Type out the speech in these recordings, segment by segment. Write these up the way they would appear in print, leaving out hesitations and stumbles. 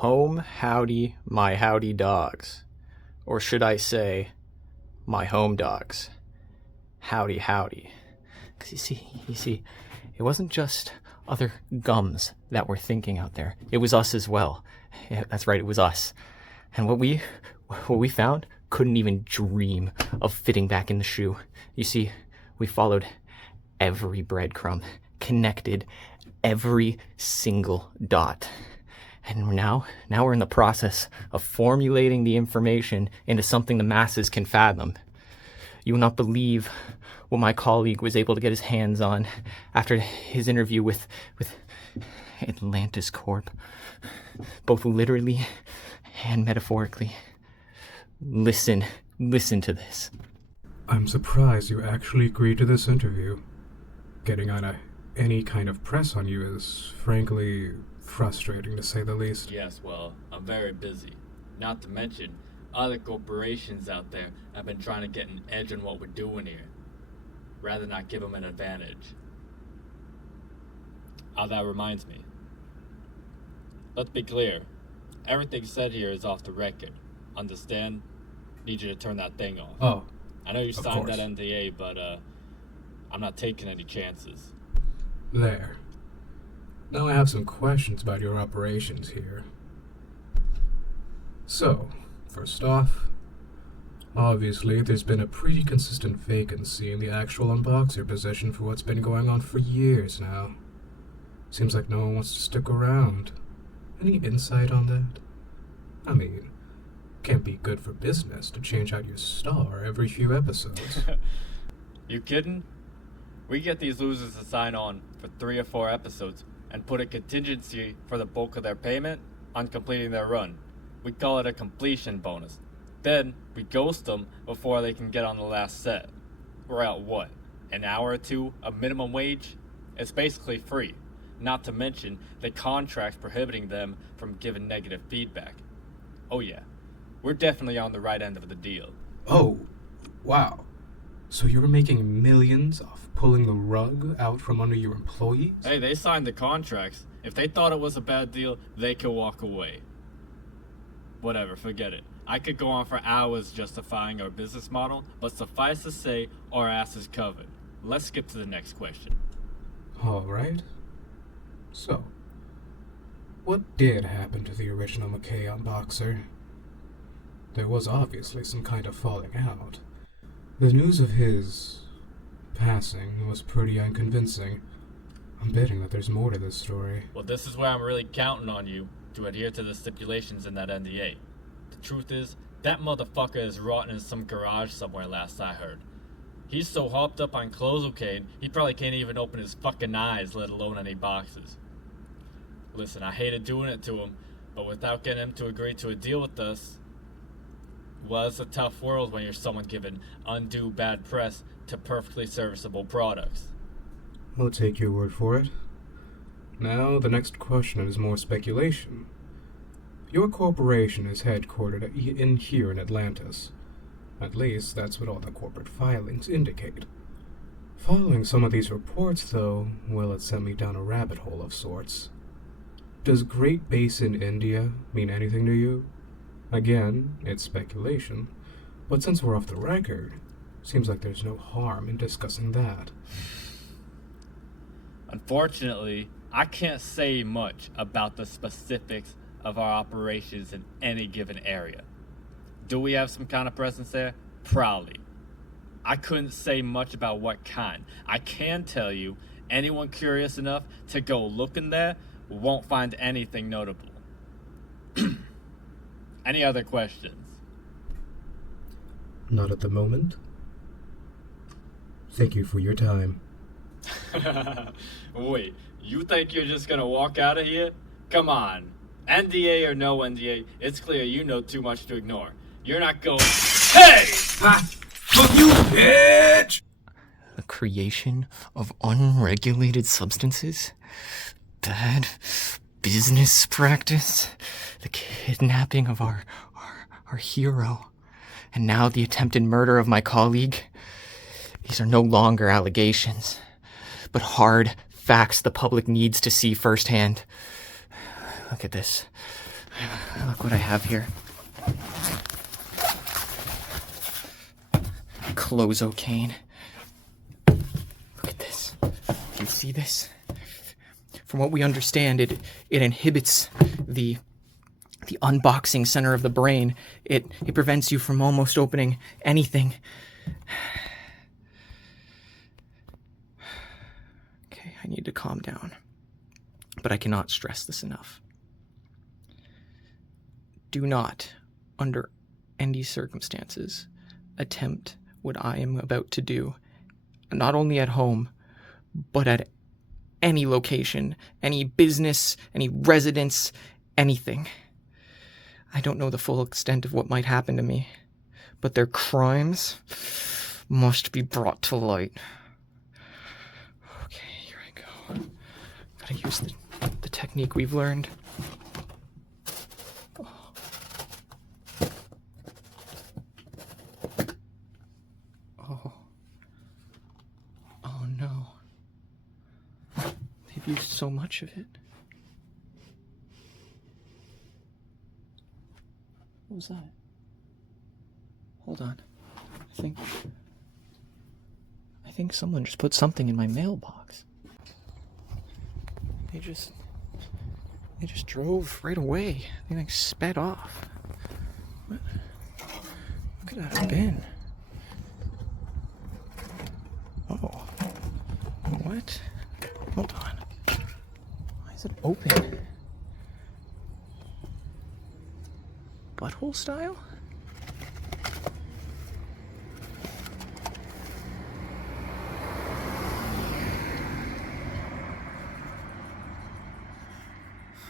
Home howdy, my howdy dogs. Or should I say, my home dogs. Howdy, howdy. Because you see, it wasn't just other gums that were thinking out there. It was us as well. Yeah, that's right, it was us. And what we found couldn't even dream of fitting back in the shoe. You see, we followed every breadcrumb, connected every single dot. And now we're in the process of formulating the information into something the masses can fathom. You will not believe what my colleague was able to get his hands on after his interview with Atlantis Corp, both literally and metaphorically. Listen to this. I'm surprised you actually agreed to this interview. Getting on any kind of press on you is, frankly, frustrating to say the least. Yes, well, I'm very busy. Not to mention, other corporations out there have been trying to get an edge on what we're doing here. Rather not give them an advantage. That reminds me. Let's be clear. Everything said here is off the record. Understand? Need you to turn that thing off. Oh, I know you signed course. that NDA, but I'm not taking any chances. There. Now I have some questions about your operations here. So, first off, obviously there's been a pretty consistent vacancy in the actual unboxer position for what's been going on for years now. Seems like no one wants to stick around. Any insight on that? I mean, can't be good for business to change out your star every few episodes. You kidding? We get these losers to sign on for 3 or 4 episodes and put a contingency for the bulk of their payment on completing their run. We call it a completion bonus. Then we ghost them before they can get on the last set. We're out what? An hour or two of minimum wage? It's basically free. Not to mention the contracts prohibiting them from giving negative feedback. Oh yeah, we're definitely on the right end of the deal. Oh, wow. So you're making millions off pulling the rug out from under your employees? Hey, they signed the contracts. If they thought it was a bad deal, they could walk away. Whatever, forget it. I could go on for hours justifying our business model, but suffice to say, our ass is covered. Let's skip to the next question. Alright. So, what did happen to the original McKay unboxer? There was obviously some kind of falling out. The news of his passing was pretty unconvincing. I'm betting that there's more to this story. Well, this is where I'm really counting on you to adhere to the stipulations in that NDA. The truth is, that motherfucker is rotting in some garage somewhere last I heard. He's so hopped up on clozocaine, he probably can't even open his fucking eyes, let alone any boxes. Listen, I hated doing it to him, but without getting him to agree to a deal with us, well, it's a tough world when you're someone given undue bad press to perfectly serviceable products. I'll take your word for it. Now, the next question is more speculation. Your corporation is headquartered here in Atlantis. At least, that's what all the corporate filings indicate. Following some of these reports, though, well, it sent me down a rabbit hole of sorts. Does Great Basin India mean anything to you? Again, it's speculation, but since we're off the record, seems like there's no harm in discussing that. Unfortunately, I can't say much about the specifics of our operations in any given area. Do we have some kind of presence there? Probably. I couldn't say much about what kind. I can tell you, anyone curious enough to go looking there won't find anything notable. Any other questions? Not at the moment. Thank you for your time. Wait, you think you're just gonna walk out of here? Come on. NDA or no NDA, it's clear you know too much to ignore. You're not going... Hey! Ah! Fuck you, bitch! The creation of unregulated substances? Bad business practice? The kidnapping of our hero? And now the attempted murder of my colleague? These are no longer allegations, but hard facts the public needs to see firsthand. Look at this. Look what I have here. Clozocaine. Look at this. Can you see this? From what we understand, it inhibits the unboxing center of the brain. It prevents you from almost opening anything. Okay, I need to calm down. But I cannot stress this enough. Do not, under any circumstances, attempt what I am about to do, not only at home, but at any location, any business, any residence, anything. I don't know the full extent of what might happen to me, but their crimes must be brought to light. Okay, here I go. Gotta use the technique we've learned. Oh no. They've used so much of it. What was that? Hold on. I think someone just put something in my mailbox. They just drove right away. They like sped off. What could that have been? Oh. What? Hold on. Why is it open? Butthole style?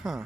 Huh.